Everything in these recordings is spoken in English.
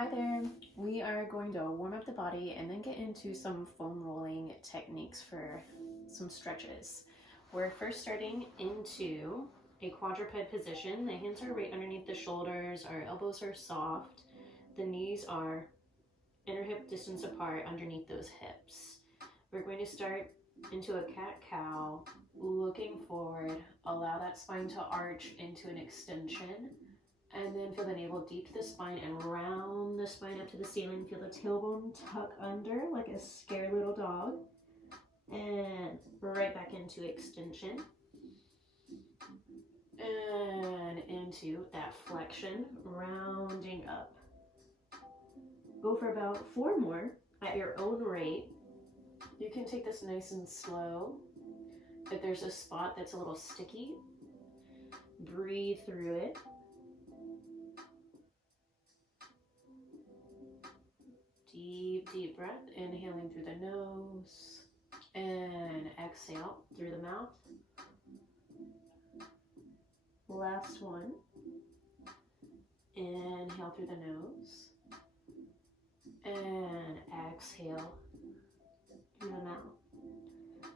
Hi there. We are going to warm up the body and then get into some foam rolling techniques for some stretches. We're first starting into a quadruped position. The hands are right underneath the shoulders, our elbows are soft, the knees are inner hip distance apart underneath those hips. We're going to start into a cat-cow, looking forward, allow that spine to arch into an extension. And then feel the navel deep to the spine and round the spine up to the ceiling. Feel the tailbone tuck under like a scared little dog. And right back into extension. And into that flexion, rounding up. Go for about 4 more at your own rate. You can take this nice and slow. If there's a spot that's a little sticky, breathe through it. Deep breath, inhaling through the nose and exhale through the mouth. Last one. Inhale through the nose and exhale through the mouth.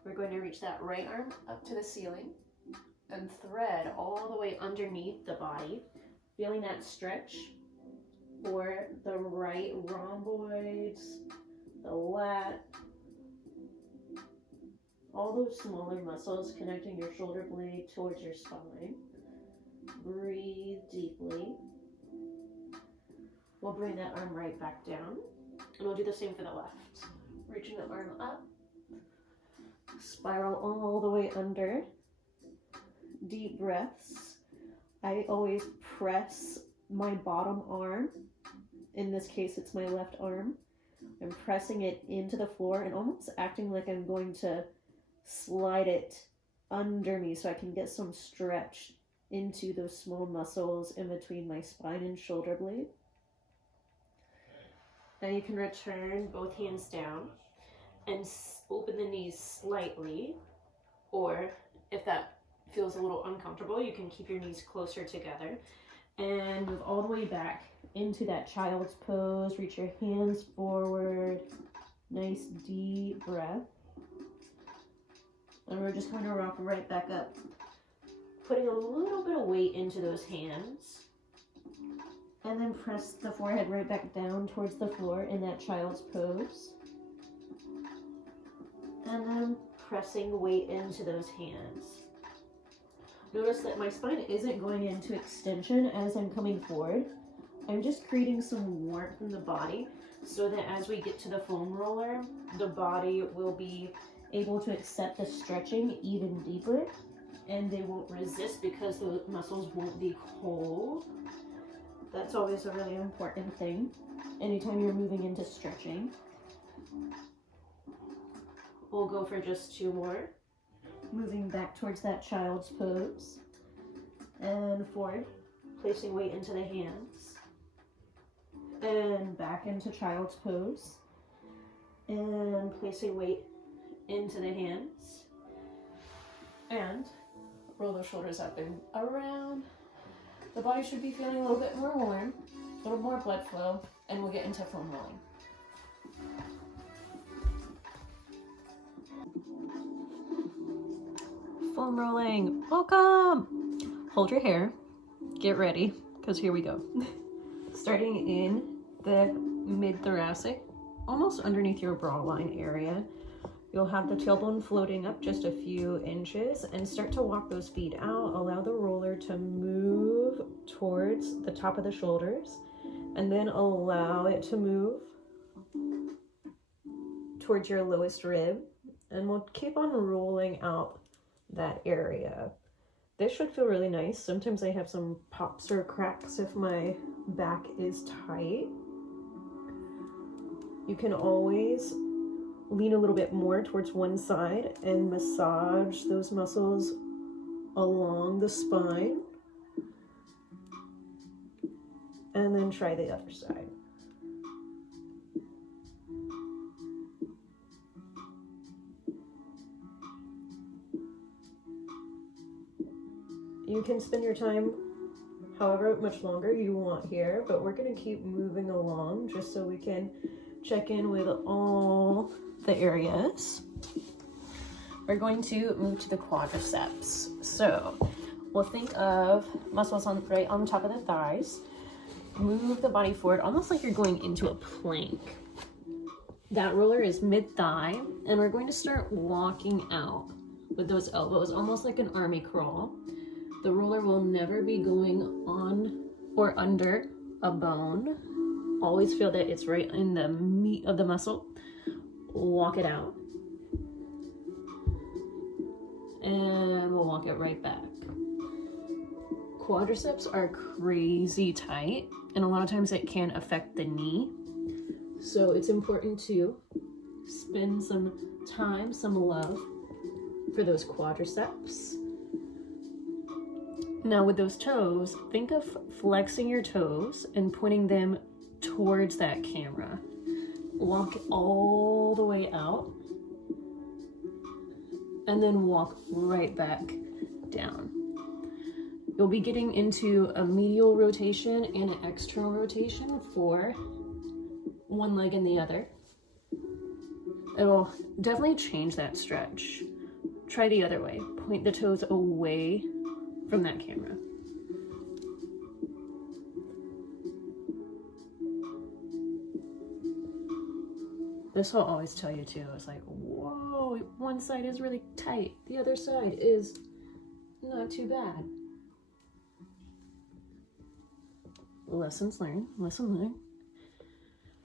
We're going to reach that right arm up to the ceiling and thread all the way underneath the body, feeling that stretch for the right rhomboids, the lat, all those smaller muscles connecting your shoulder blade towards your spine. Breathe deeply. We'll bring that arm right back down, and we'll do the same for the left. Reaching the arm up, spiral all the way under. Deep breaths. I always press my bottom arm. In this case, it's my left arm. I'm pressing it into the floor and almost acting like I'm going to slide it under me so I can get some stretch into those small muscles in between my spine and shoulder blade. Now you can return both hands down and open the knees slightly, or if that feels a little uncomfortable, you can keep your knees closer together and move all the way back into that child's pose. Reach your hands forward. Nice deep breath. And we're just going to rock right back up, putting a little bit of weight into those hands. And then press the forehead right back down towards the floor in that child's pose. And then pressing weight into those hands. Notice that my spine isn't going into extension as I'm coming forward. I'm just creating some warmth in the body so that as we get to the foam roller, the body will be able to accept the stretching even deeper, and they won't resist because the muscles won't be cold. That's always a really important thing anytime you're moving into stretching. We'll go for just 2 more. Moving back towards that child's pose. And forward, placing weight into the hands. And back into child's pose. And placing weight into the hands. And roll those shoulders up and around. The body should be feeling a little bit more warm, a little more blood flow, and we'll get into foam rolling. Foam rolling, welcome! Hold your hair, get ready, because here we go. Starting in the mid-thoracic, almost underneath your bra line area, you'll have the tailbone floating up just a few inches and start to walk those feet out. Allow the roller to move towards the top of the shoulders and then allow it to move towards your lowest rib. And we'll keep on rolling out that area. This should feel really nice. Sometimes I have some pops or cracks if my back is tight. You can always lean a little bit more towards one side and massage those muscles along the spine. And then try the other side. You can spend your time however much longer you want here, but we're gonna keep moving along just so we can check in with all the areas. We're going to move to the quadriceps. So we'll think of muscles right on top of the thighs. Move the body forward, almost like you're going into a plank. That roller is mid-thigh, and we're going to start walking out with those elbows, almost like an army crawl. The roller will never be going on or under a bone. Always feel that it's right in the meat of the muscle. Walk it out. And we'll walk it right back. Quadriceps are crazy tight, and a lot of times it can affect the knee. So it's important to spend some time, some love for those quadriceps. Now with those toes, think of flexing your toes and pointing them towards that camera. Walk all the way out and then walk right back down. You'll be getting into a medial rotation and an external rotation for one leg and the other. It'll definitely change that stretch. Try the other way. Point the toes away from that camera. This will always tell you too. It's like, whoa, one side is really tight. The other side is not too bad. Lessons learned, lesson learned.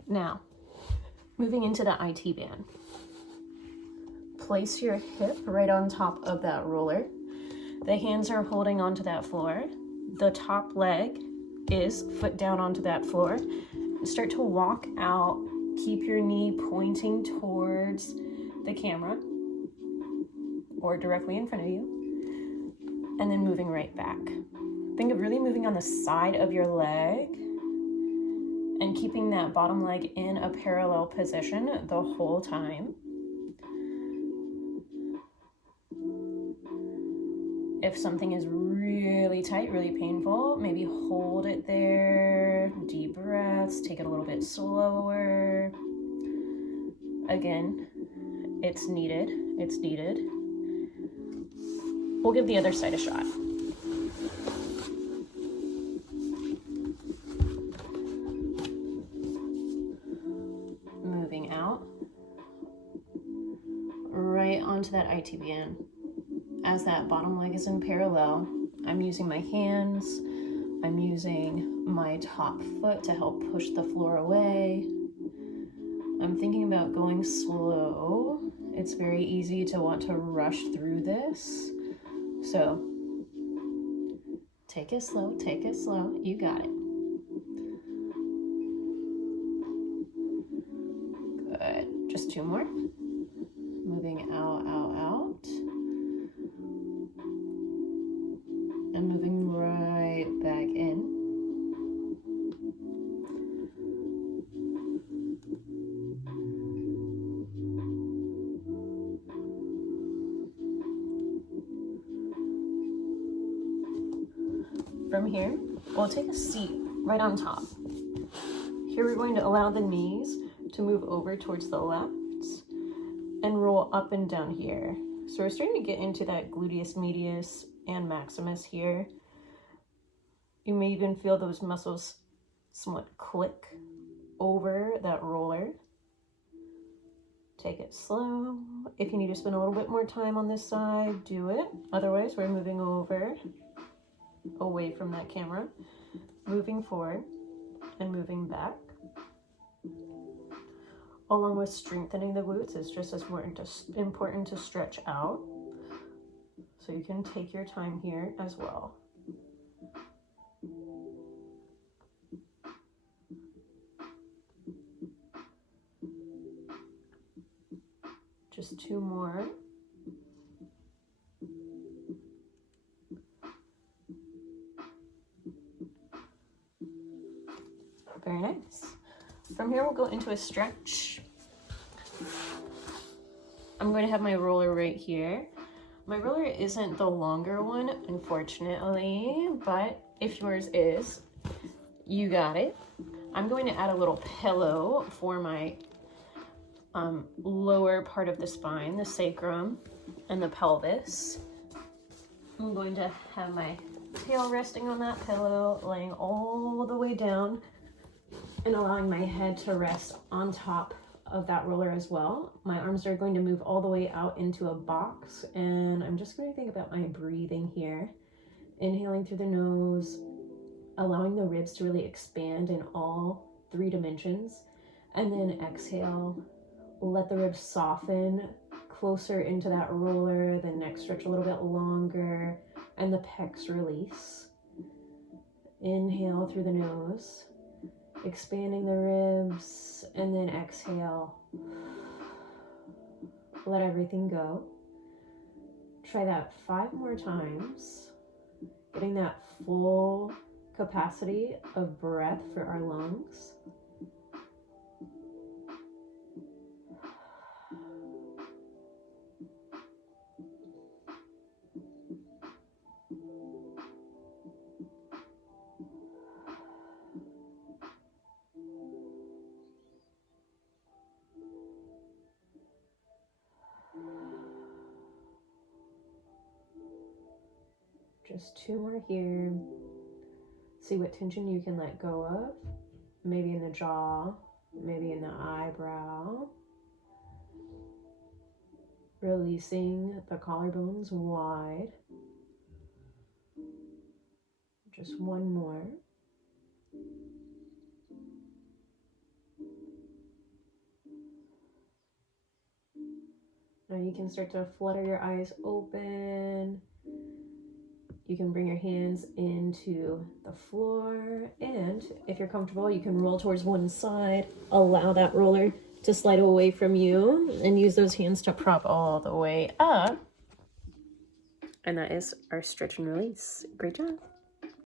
Now, moving into the IT band. Place your hip right on top of that roller. The hands are holding onto that floor. The top leg is foot down onto that floor. Start to walk out. Keep your knee pointing towards the camera or directly in front of you, and then moving right back. Think of really moving on the side of your leg and keeping that bottom leg in a parallel position the whole time. If something is really tight, really painful, maybe hold it there. Deep breaths, take it a little bit slower. Again, it's needed, it's needed. We'll give the other side a shot. Moving out, right onto that ITBN. As that bottom leg is in parallel, I'm using my hands, I'm using my top foot to help push the floor away. I'm thinking about going slow. It's very easy to want to rush through this. So take it slow, you got it. Good, just two more. Moving out, out, out. And moving right back in. From here, we'll take a seat right on top. Here we're going to allow the knees to move over towards the left and roll up and down here. So we're starting to get into that gluteus medius and maximus here. You may even feel those muscles somewhat click over that roller. Take it slow. If you need to spend a little bit more time on this side, do it. Otherwise, we're moving over, away from that camera, moving forward and moving back. Along with strengthening the glutes, it's just as important to stretch out. So you can take your time here as well. Just two more. Very nice. From here, we'll go into a stretch. I'm going to have my roller right here. My roller isn't the longer one, unfortunately, but if yours is, you got it. I'm going to add a little pillow for my lower part of the spine, the sacrum and the pelvis. I'm going to have my tail resting on that pillow, laying all the way down and allowing my head to rest on top of that roller as well. My arms are going to move all the way out into a box, and I'm just going to think about my breathing here. Inhaling through the nose, allowing the ribs to really expand in all 3 dimensions, and then exhale, let the ribs soften closer into that roller, the neck stretch a little bit longer, and the pecs release. Inhale through the nose, expanding the ribs, and then exhale. Let everything go. Try that 5 more times, getting that full capacity of breath for our lungs. Just 2 more here. See what tension you can let go of. Maybe in the jaw, maybe in the eyebrow. Releasing the collarbones wide. Just 1 more. Now you can start to flutter your eyes open. You can bring your hands into the floor, and if you're comfortable, you can roll towards one side, allow that roller to slide away from you, and use those hands to prop all the way up. And that is our stretch and release. Great job.